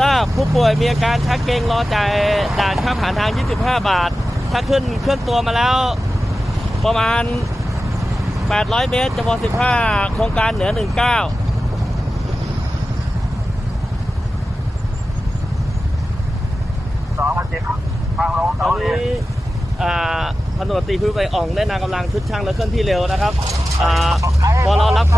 ทราบผู้ป่วยมีอาการชักเกร็งรอจ่ายด่านค่าผ่านทาง 25 บาท ถ้าขึ้นเคลื่อนตัวมาแล้ว ประมาณ 800 เมตรจำนวน15 โครงการเหนือ 19สองพันสิบฟังลงตเสาอนเรียนี้นอ่าพันตำรวจตรีพิวไปอ่องได้นำกำลังชุดช่างและเคลื่อนที่เร็วนะครับอ่าวอรอรับค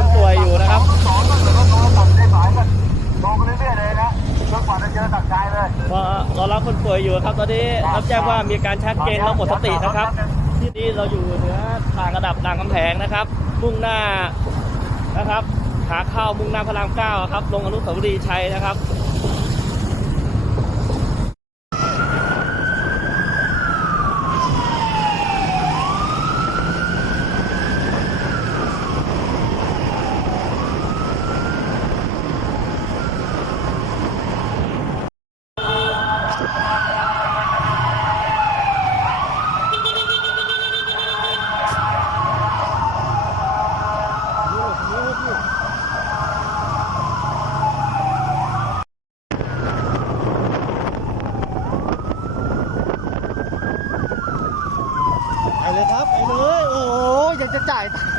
รอรับคนป่วยอยู่ครับ ตอนนี้รับแจ้งว่ามีอาการชักเกร็งแล้วหมดสตินะครับ ที่นี่เราอยู่เหนือทางระดับรางกำแพงนะครับ มุ่งหน้านะครับ ขาเข้ามุ่งหน้าพระรามเก้าครับ ลงอนุสาวรีย์ชัยนะครับ five.